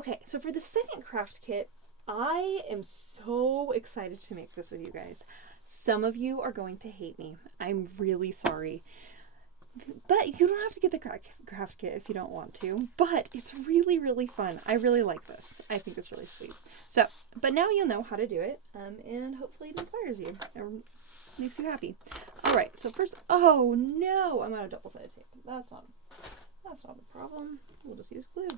Okay, so for the second craft kit, I am so excited to make this with you guys. Some of you are going to hate me. I'm really sorry. But you don't have to get the craft kit if you don't want to. But it's really, really fun. I really like this. I think it's really sweet. So, but now you'll know how to do it, and hopefully it inspires you or makes you happy. All right. So first, oh no, I'm out of double-sided tape. That's not a problem. We'll just use glue.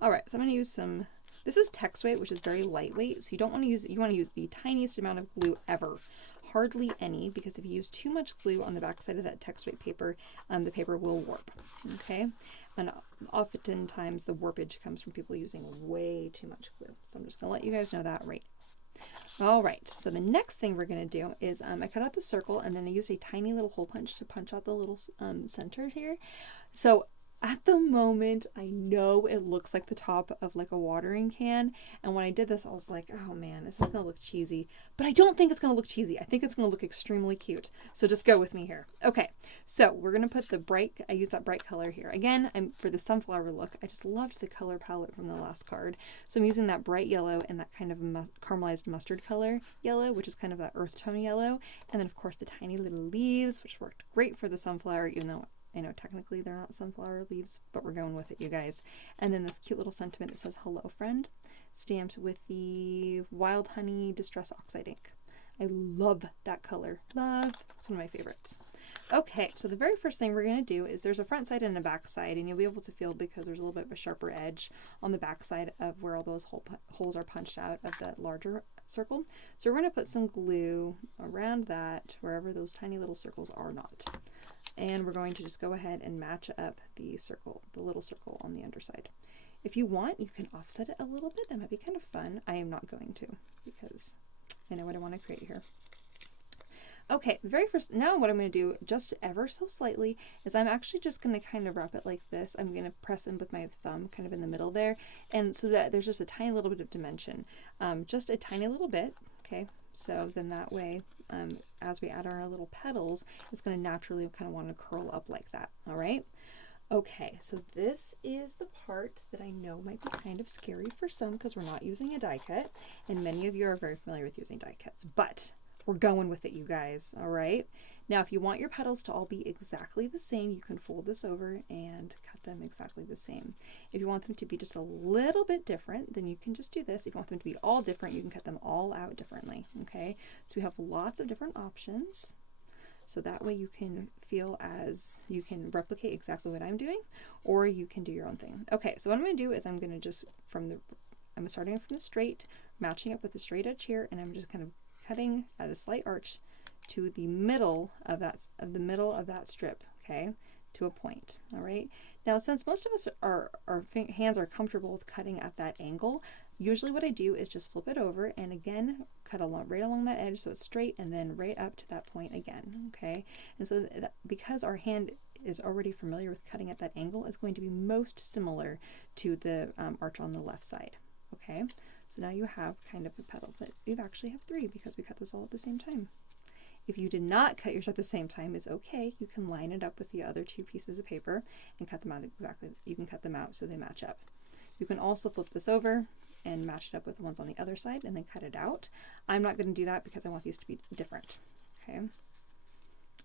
All right. So I'm gonna use some. This is text weight, which is very lightweight. So you don't want to use. You want to use the tiniest amount of glue ever. Hardly any, because if you use too much glue on the back side of that text weight paper, the paper will warp. Okay, and oftentimes the warpage comes from people using way too much glue. So I'm just gonna let you guys know that right. All right, so the next thing we're gonna do is I cut out the circle and then I use a tiny little hole punch to punch out the little center here. So at the moment, I know it looks like the top of like a watering can. And when I did this, I was like, oh man, this is going to look cheesy. But I don't think it's going to look cheesy. I think it's going to look extremely cute. So just go with me here. Okay, so we're going to put the bright, I use that bright color here. Again, for the sunflower look, I just loved the color palette from the last card. So I'm using that bright yellow and that kind of caramelized mustard color yellow, which is kind of that earth tone yellow. And then of course the tiny little leaves, which worked great for the sunflower, even though I know technically they're not sunflower leaves, but we're going with it, you guys. And then this cute little sentiment that says hello friend, stamped with the Wild Honey Distress Oxide ink. I love that color. Love. It's one of my favorites. Okay, so the very first thing we're going to do is there's a front side and a back side, and you'll be able to feel because there's a little bit of a sharper edge on the back side of where all those holes are punched out of that larger circle. So we're going to put some glue around that wherever those tiny little circles are not. And we're going to just go ahead and match up the circle, the little circle on the underside. If you want, you can offset it a little bit. That might be kind of fun. I am not going to because I know what I want to create here. Okay, very first, now what I'm going to do just ever so slightly is I'm actually just going to kind of wrap it like this. I'm going to press in with my thumb kind of in the middle there, and so that there's just a tiny little bit of dimension, just a tiny little bit. Okay, so then that way, as we add our little petals, it's going to naturally kind of want to curl up like that. All right. Okay, so this is the part that I know might be kind of scary for some because we're not using a die cut, and many of you are very familiar with using die cuts, but we're going with it, you guys. All right. Now, if you want your petals to all be exactly the same, you can fold this over and cut them exactly the same. If you want them to be just a little bit different, then you can just do this. If you want them to be all different, you can cut them all out differently. Okay. So we have lots of different options. So that way you can feel as you can replicate exactly what I'm doing, or you can do your own thing. Okay. So what I'm going to do is I'm going to just I'm starting from the straight, matching up with the straight edge here, and I'm just kind of cutting at a slight arch to the middle of that strip, okay, to a point. All right. Now, since most of us our hands are comfortable with cutting at that angle, usually what I do is just flip it over and again cut right along that edge so it's straight, and then right up to that point again. Okay. And so because our hand is already familiar with cutting at that angle, it's going to be most similar to the arch on the left side. Okay. So now you have kind of a petal, but you actually have 3 because we cut those all at the same time. If you did not cut yours at the same time, it's okay. You can line it up with the other 2 pieces of paper and cut them out exactly. You can cut them out so they match up. You can also flip this over and match it up with the ones on the other side and then cut it out. I'm not going to do that because I want these to be different. Okay.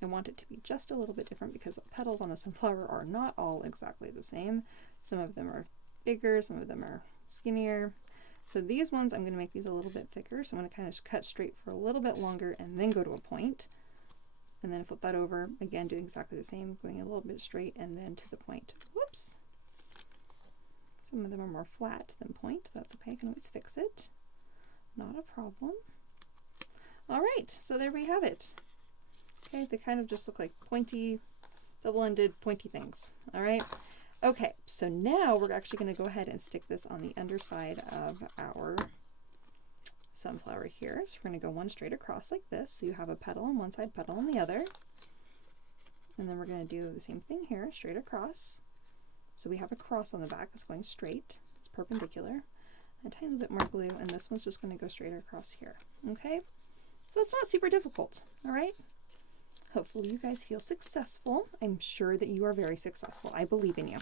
I want it to be just a little bit different because the petals on a sunflower are not all exactly the same. Some of them are bigger, some of them are skinnier. So these ones, I'm going to make these a little bit thicker. So I'm going to kind of cut straight for a little bit longer and then go to a point. And then flip that over. Again, doing exactly the same, going a little bit straight and then to the point. Whoops. Some of them are more flat than point. That's okay. I can always fix it. Not a problem. All right. So there we have it. Okay. They kind of just look like pointy, double-ended, pointy things. All right. Okay, so now we're actually going to go ahead and stick this on the underside of our sunflower here. So we're going to go one straight across like this. So you have a petal on one side, petal on the other. And then we're going to do the same thing here, straight across. So we have a cross on the back that's going straight. It's perpendicular. A tiny bit more glue, and this one's just going to go straight across here. Okay? So it's not super difficult, all right? Hopefully you guys feel successful. I'm sure that you are very successful. I believe in you.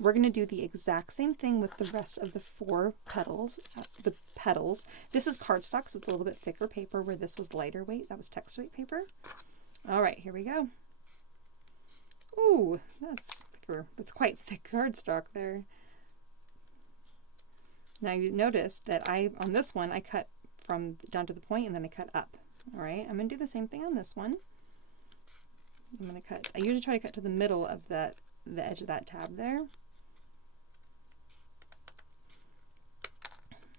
we're going to do the exact same thing with the rest of the 4 petals, the petals. This is cardstock, so it's a little bit thicker paper, where this was lighter weight. That was text weight paper. All right, here we go. Ooh, that's thicker. That's quite thick cardstock there. Now you notice that on this one, I cut from down to the point and then I cut up. All right, I'm going to do the same thing on this one. I'm going to cut, I usually try to cut to the middle of the edge of that tab there.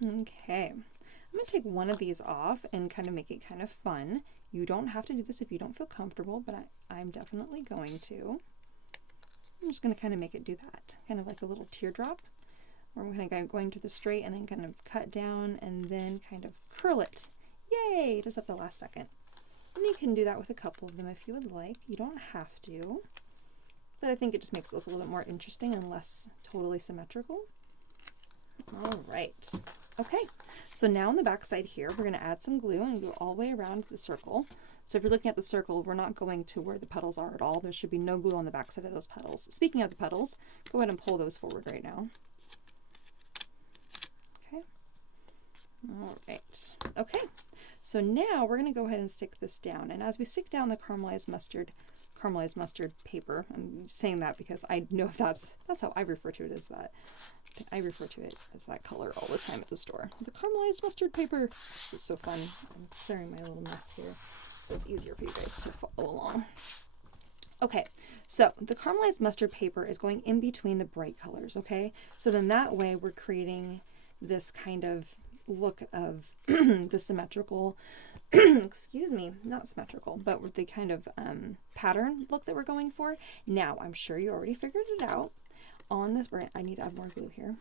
Okay, I'm going to take one of these off and kind of make it kind of fun. You don't have to do this if you don't feel comfortable, but I'm definitely going to. I'm just going to kind of make it do that, kind of like a little teardrop. Where I'm kind of going to the straight and then kind of cut down and then kind of curl it. Yay! Just at the last second. And you can do that with a couple of them if you would like. You don't have to. But I think it just makes it look a little bit more interesting and less totally symmetrical. All right. Okay, so now on the back side here, we're going to add some glue and go all the way around the circle. So if you're looking at the circle, we're not going to where the petals are at all. There should be no glue on the back side of those petals. Speaking of the petals, go ahead and pull those forward right now. Okay. All right. Okay. So now we're going to go ahead and stick this down. And as we stick down the caramelized mustard paper, I'm saying that because I know that's how I refer to it as that. I refer to it as that color all the time at the store. The caramelized mustard paper. It's so fun. I'm clearing my little mess here so it's easier for you guys to follow along. Okay, so the caramelized mustard paper is going in between the bright colors, okay? So then that way we're creating this kind of look of the symmetrical, excuse me, not symmetrical, but with the kind of pattern look that we're going for. Now, I'm sure you already figured it out. On this brand, I need to add more glue here.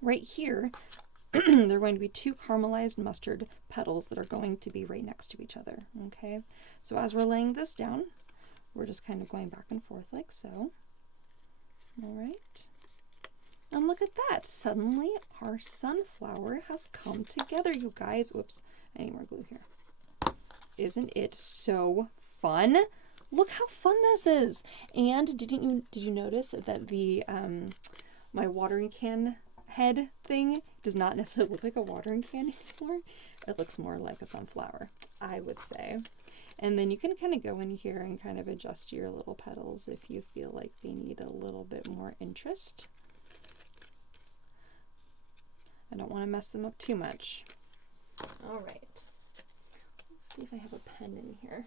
Right here, there are going to be 2 caramelized mustard petals that are going to be right next to each other, okay? So as we're laying this down, we're just kind of going back and forth like so. All right. And look at that. Suddenly, our sunflower has come together, you guys. Whoops, I need more glue here. Isn't it so fun? Look how fun this is. And did you notice that the my watering can head thing does not necessarily look like a watering can anymore? It looks more like a sunflower, I would say. And then you can kind of go in here and kind of adjust your little petals if you feel like they need a little bit more interest. I don't want to mess them up too much. All right. Let's see if I have a pen in here.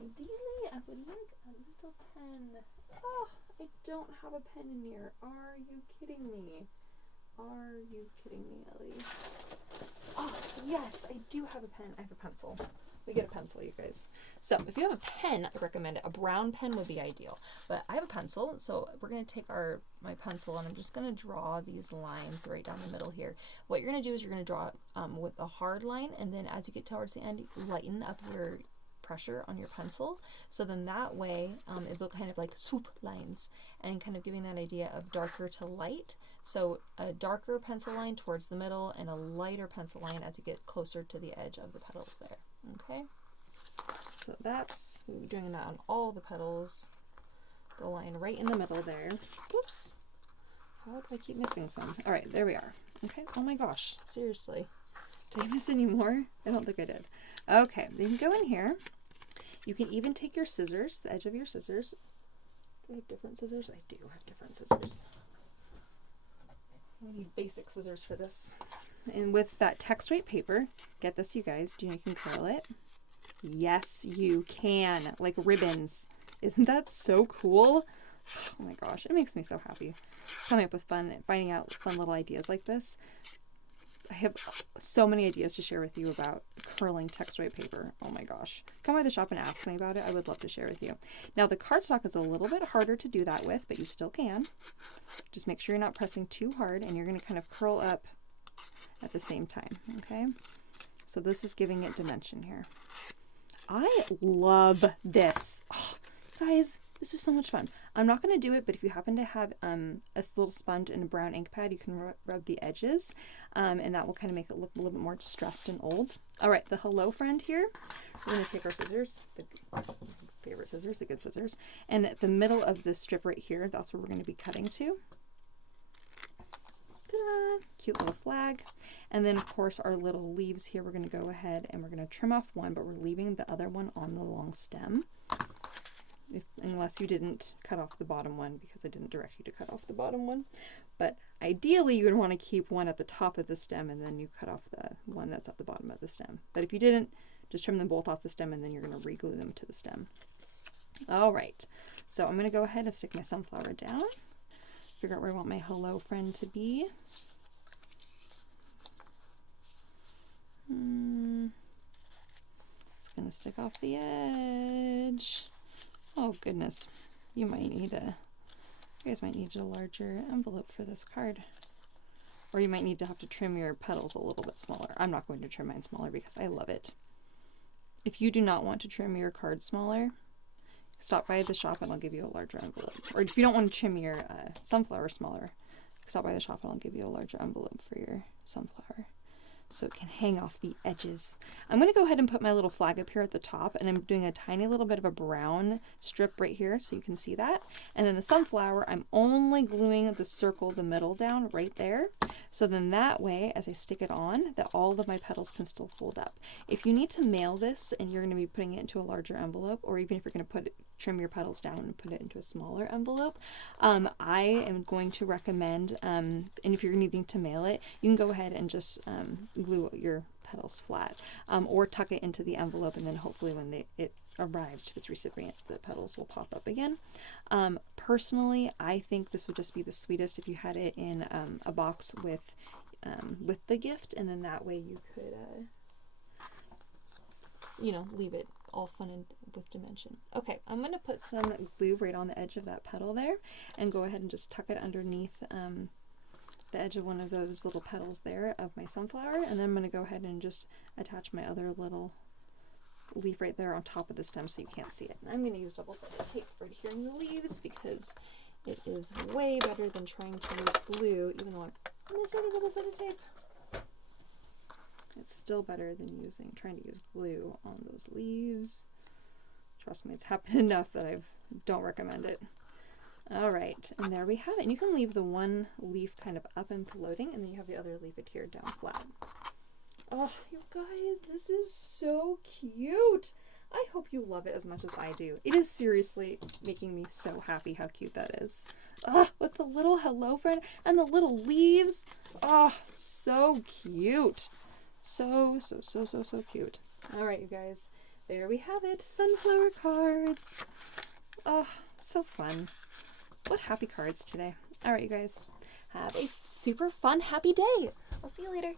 Ideally, I would like a little pen. Oh, I don't have a pen in here. Are you kidding me? Are you kidding me, Ellie? Oh, yes, I do have a pen. I have a pencil. We get a pencil, you guys. So if you have a pen, I recommend it. A brown pen would be ideal. But I have a pencil, so we're going to take my pencil and I'm just going to draw these lines right down the middle here. What you're going to do is you're going to draw with a hard line, and then as you get towards the end, lighten up your pressure on your pencil. So then that way it looks kind of like swoop lines and kind of giving that idea of darker to light. So a darker pencil line towards the middle and a lighter pencil line as you get closer to the edge of the petals there. Okay, so that's, we'll be doing that on all the petals. The line right in the middle there. Oops, how do I keep missing some? All right, there we are. Okay, oh my gosh, seriously. Did I miss any more? I don't think I did. Okay, then you can go in here. You can even take your scissors, the edge of your scissors. Do I have different scissors? I do have different scissors. I need basic scissors for this. And with that text weight paper, get this, you guys, do you know you can curl it? Yes, you can, like ribbons. Isn't that so cool? Oh my gosh, it makes me so happy coming up with finding out fun little ideas like this. I have so many ideas to share with you about curling text weight paper. Oh my gosh. Come by the shop and ask me about it. I would love to share with you. Now the cardstock is a little bit harder to do that with, but you still can. Just make sure you're not pressing too hard and you're going to kind of curl up at the same time. Okay. So this is giving it dimension here. I love this. Oh, guys, this is so much fun. I'm not going to do it, but if you happen to have a little sponge and a brown ink pad, you can rub the edges, and that will kind of make it look a little bit more distressed and old. All right, the hello friend here. We're going to take our scissors, the favorite scissors, the good scissors. And at the middle of this strip right here, that's where we're going to be cutting to. Ta-da! Cute little flag. And then of course our little leaves here, we're going to go ahead and we're going to trim off one, but we're leaving the other one on the long stem. Unless you didn't cut off the bottom one, because I didn't direct you to cut off the bottom one. But ideally you would want to keep one at the top of the stem and then you cut off the one that's at the bottom of the stem. But if you didn't, just trim them both off the stem and then you're going to re-glue them to the stem. All right, so I'm going to go ahead and stick my sunflower down. Figure out where I want my hello friend to be. It's going to stick off the edge. Oh goodness, you guys might need a larger envelope for this card. Or you might need to have to trim your petals a little bit smaller. I'm not going to trim mine smaller because I love it. If you do not want to trim your card smaller, stop by the shop and I'll give you a larger envelope. Or if you don't want to trim your sunflower smaller, stop by the shop and I'll give you a larger envelope for your sunflower, so it can hang off the edges. I'm going to go ahead and put my little flag up here at the top, and I'm doing a tiny little bit of a brown strip right here so you can see that. And then the sunflower, I'm only gluing the circle, the middle down right there. So then that way, as I stick it on, that all of my petals can still fold up. If you need to mail this and you're going to be putting it into a larger envelope, or even if you're going to trim your petals down and put it into a smaller envelope, I am going to recommend, and if you're needing to mail it, you can go ahead and just glue your petals flat, or tuck it into the envelope, and then hopefully when it arrives to its recipient, the petals will pop up again. Personally, I think this would just be the sweetest if you had it in a box with the gift, and then that way you could leave it all fun and with dimension. Okay, I'm going to put some glue right on the edge of that petal there and go ahead and just tuck it underneath the edge of one of those little petals there of my sunflower, and then I'm going to go ahead and just attach my other little leaf right there on top of the stem so you can't see it. And I'm going to use double-sided tape for adhering the leaves because it is way better than trying to use glue, even though I'm going to start a double-sided tape. It's still better than trying to use glue on those leaves. Trust me, it's happened enough that I don't recommend it. All right, and there we have it. And you can leave the one leaf kind of up and floating, and then you have the other leaf adhered down flat. Oh, you guys, this is so cute. I hope you love it as much as I do. It is seriously making me so happy how cute that is. Oh, with the little hello friend and the little leaves. Oh, so cute. So cute. All right, you guys, there we have it. Sunflower cards. Oh, so fun. What happy cards today. All right, you guys, have a super fun, happy day. I'll see you later.